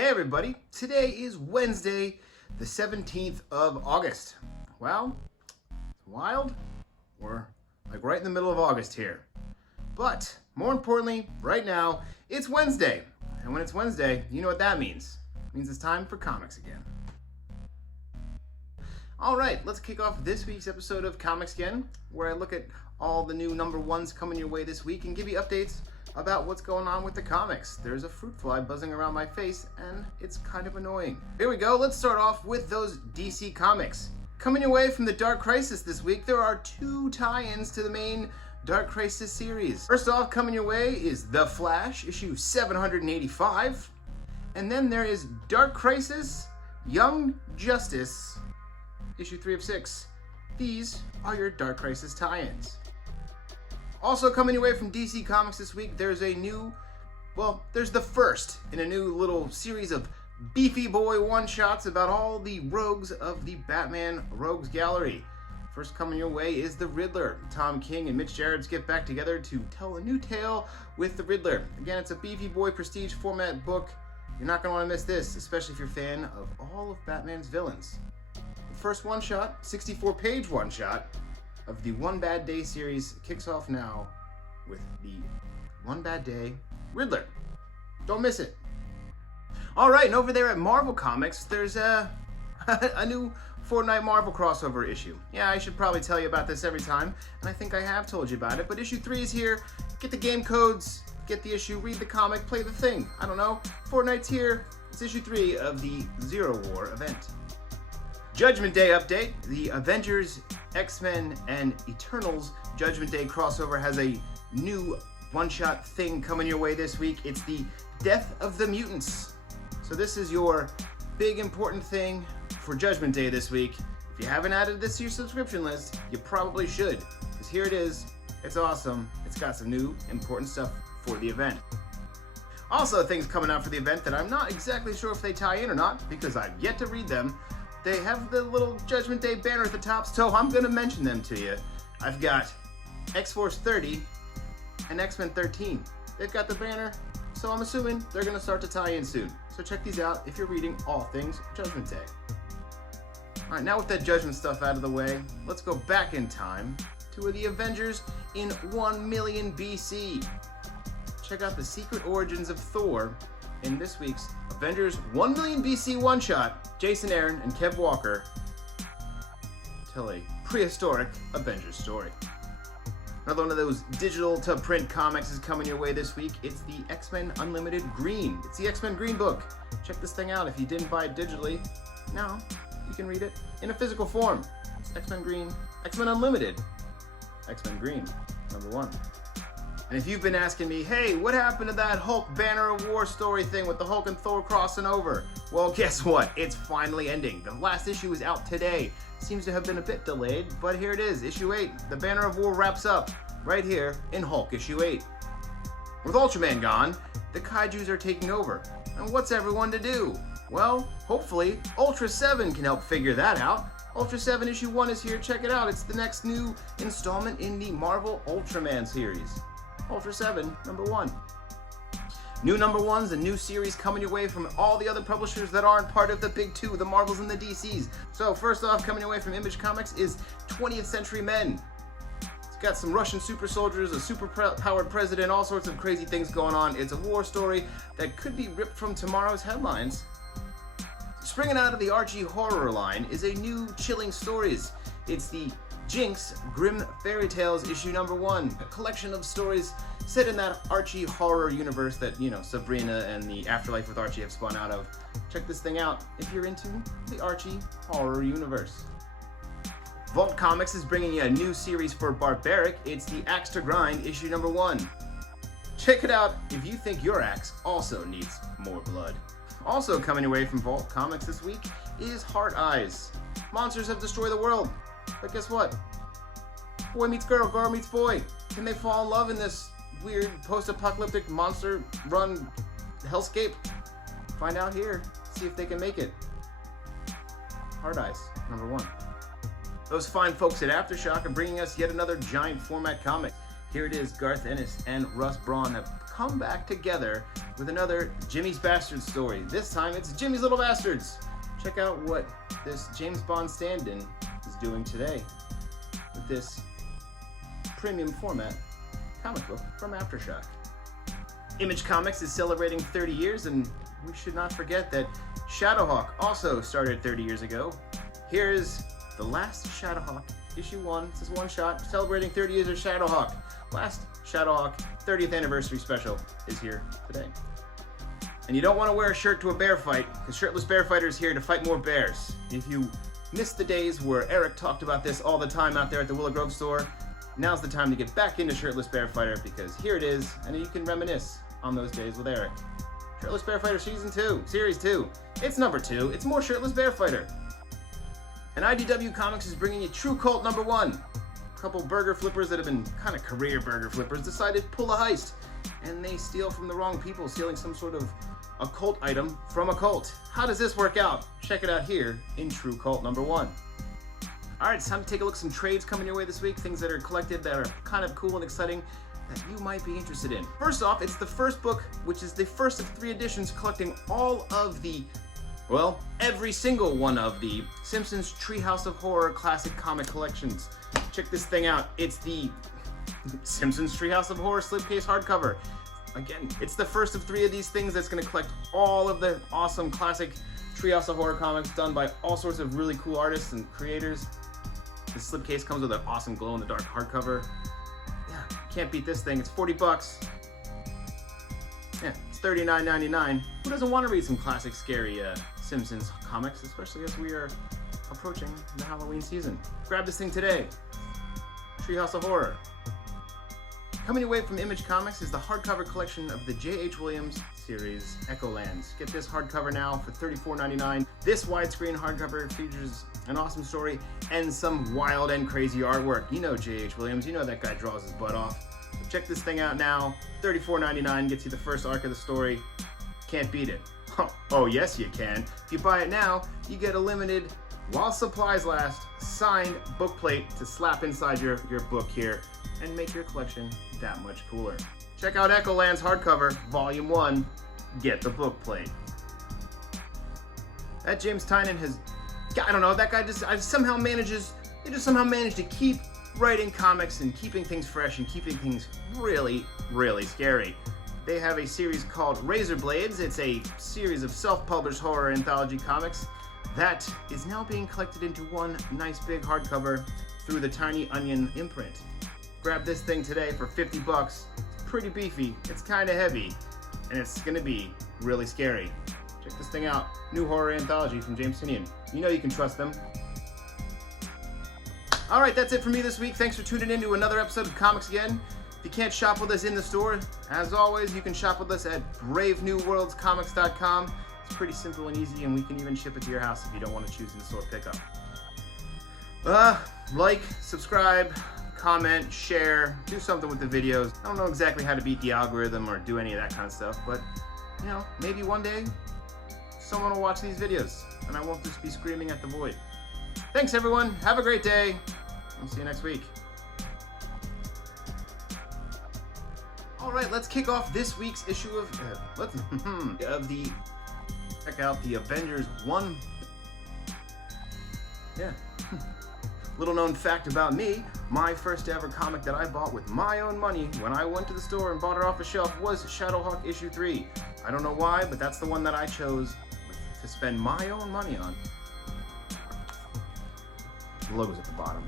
Hey everybody, today is Wednesday, the 17th of August. Well, it's wild. We're like right in the middle of August here. But more importantly, right now, it's Wednesday. And when it's Wednesday, you know what that means. It means it's time for comics again. All right, let's kick off this week's episode of Comics Again, where I look at all the new number ones coming your way this week and give you updates about what's going on with the comics. There's a fruit fly buzzing around my face, and it's kind of annoying. Here we go. Let's start off with those DC comics. Coming your way from the Dark Crisis this week, there are two tie-ins to the main Dark Crisis series. First off, coming your way is The Flash, issue 785. And then there is Dark Crisis, Young Justice, issue 3 of 6. These are your Dark Crisis tie-ins. Also coming your way from DC Comics this week, there's the first in a new little series of Beefy Boy one-shots about all the rogues of the Batman Rogues Gallery. First coming your way is the Riddler. Tom King and Mitch Gerads get back together to tell a new tale with the Riddler. Again, it's a Beefy Boy prestige format book. You're not going to want to miss this, especially if you're a fan of all of Batman's villains. The first one-shot, 64-page one-shot, of the One Bad Day series kicks off now with the One Bad Day Riddler. Don't miss it. All right, and over there at Marvel Comics, there's a new Fortnite Marvel crossover issue. Yeah, I should probably tell you about this every time, and I think I have told you about it, but issue 3 is here. Get the game codes, get the issue, read the comic, play the thing. I don't know. Fortnite's here. It's issue 3 of the Zero War event. Judgment Day update. The Avengers, X-Men, and Eternals Judgment Day crossover has a new one-shot thing coming your way this week. It's the Death of the Mutants. So this is your big important thing for Judgment Day this week. If you haven't added this to your subscription list, you probably should, because here it is. It's awesome. It's got some new important stuff for the event. Also, things coming out for the event that I'm not exactly sure if they tie in or not, because I've yet to read them. They have the little Judgment Day banner at the top, so I'm going to mention them to you. I've got X-Force 30 and X-Men 13. They've got the banner, so I'm assuming they're going to start to tie in soon. So check these out if you're reading all things Judgment Day. All right, now with that Judgment stuff out of the way, let's go back in time to the Avengers in 1 million BC. Check out the secret origins of Thor in this week's Avengers 1 million BC one-shot. Jason Aaron and Kev Walker tell a prehistoric Avengers story. Another one of those digital to print comics is coming your way this week. It's the X-Men Unlimited Green. It's the X-Men Green book. Check this thing out if you didn't buy it digitally. Now you can read it in a physical form. It's X-Men Green, X-Men Unlimited, X-Men Green, #1. And if you've been asking me, hey, what happened to that Hulk Banner of War story thing with the Hulk and Thor crossing over? Well, guess what? It's finally ending. The last issue is out today. Seems to have been a bit delayed, but here it is, issue 8. The Banner of War wraps up right here in Hulk issue 8. With Ultraman gone, the kaijus are taking over. And what's everyone to do? Well, hopefully, Ultra 7 can help figure that out. Ultra 7 issue 1 is here. Check it out. It's the next new installment in the Marvel Ultraman series. Ultra 7, #1. New #1s, a new series coming your way from all the other publishers that aren't part of the big two, the Marvels and the DCs. So first off, coming your way from Image Comics is 20th Century Men. It's got some Russian super soldiers, a super-powered president, all sorts of crazy things going on. It's a war story that could be ripped from tomorrow's headlines. Springing out of the Archie horror line is a new chilling stories. It's the Jinx Grim Fairy Tales issue #1, a collection of stories set in that Archie horror universe that, Sabrina and the Afterlife with Archie have spun out of. Check this thing out if you're into the Archie horror universe. Vault Comics is bringing you a new series for Barbaric. It's the Axe to Grind issue #1. Check it out if you think your axe also needs more blood. Also coming away from Vault Comics this week is Heart Eyes. Monsters have destroyed the world. But guess what? Boy meets girl, girl meets boy. Can they fall in love in this weird post-apocalyptic monster-run hellscape? Find out here. See if they can make it. Hard Eyes, #1. Those fine folks at Aftershock are bringing us yet another giant format comic. Here it is. Garth Ennis and Russ Braun have come back together with another Jimmy's Bastards story. This time it's Jimmy's Little Bastards. Check out what this James Bond stand-in is doing today with this premium format comic book from Aftershock. Image Comics is celebrating 30 years, and we should not forget that Shadowhawk also started 30 years ago. Here's the last Shadowhawk, issue 1. This is one shot, celebrating 30 years of Shadowhawk. Last Shadowhawk 30th anniversary special is here today. And you don't want to wear a shirt to a bear fight, because Shirtless Bear Fighter is here to fight more bears. If you missed the days where Eric talked about this all the time out there at the Willow Grove store, now's the time to get back into Shirtless Bear Fighter, because here it is, and you can reminisce on those days with Eric. Shirtless Bear Fighter Season 2, Series 2. It's number 2. It's more Shirtless Bear Fighter. And IDW Comics is bringing you True Cult number 1. A couple burger flippers that have been kind of career burger flippers decided to pull a heist. And they steal from the wrong people, stealing some sort of occult item from a cult. How does this work out? Check it out here in True Cult number 1. Alright, it's time to take a look at some trades coming your way this week. Things that are collected that are kind of cool and exciting that you might be interested in. First off, it's the first book, which is the first of 3 editions collecting all of the, well, every single one of the Simpsons Treehouse of Horror classic comic collections. Check this thing out. It's the Simpsons Treehouse of Horror slipcase hardcover. Again, it's the first of 3 of these things that's going to collect all of the awesome classic Treehouse of Horror comics done by all sorts of really cool artists and creators. The slipcase comes with an awesome glow-in-the-dark hardcover. Yeah, can't beat this thing. It's 40 bucks. Yeah, it's $39.99. Who doesn't want to read some classic, scary Simpsons comics, especially as we are approaching the Halloween season? Grab this thing today. Treehouse of Horror. Coming away from Image Comics is the hardcover collection of the J.H. Williams series, Echolands. Get this hardcover now for $34.99. This widescreen hardcover features an awesome story and some wild and crazy artwork. You know J.H. Williams, you know that guy draws his butt off. So check this thing out now. $34.99 gets you the first arc of the story. Can't beat it. Oh yes you can. If you buy it now, you get a limited, while supplies last, signed bookplate to slap inside your book here and make your collection that much cooler. Check out Echolands hardcover, volume 1. Get the bookplate. That James Tynion has, I don't know, that guy just somehow manages to keep writing comics and keeping things fresh and keeping things really, really scary. They have a series called Razer Blades. It's a series of self-published horror anthology comics that is now being collected into one nice big hardcover through the Tiny Onion imprint. Grab this thing today for 50 bucks. It's pretty beefy, it's kind of heavy, and it's gonna be really scary. Check this thing out. New horror anthology from James Tynion. You know you can trust them. Alright, that's it for me this week. Thanks for tuning in to another episode of Comics Again. If you can't shop with us in the store, as always, you can shop with us at bravenewworldscomics.com. It's pretty simple and easy, and we can even ship it to your house if you don't want to choose in-store pickup. Like, subscribe, comment, share, do something with the videos. I don't know exactly how to beat the algorithm or do any of that kind of stuff, but, you know, maybe one day someone will watch these videos, and I won't just be screaming at the void. Thanks, everyone. Have a great day. I'll see you next week. All right, let's kick off this week's issue of check out the Avengers 1. Yeah. Little known fact about me, my first ever comic that I bought with my own money when I went to the store and bought it off the shelf was Shadowhawk Issue 3. I don't know why, but that's the one that I chose to spend my own money on. The logo's at the bottom.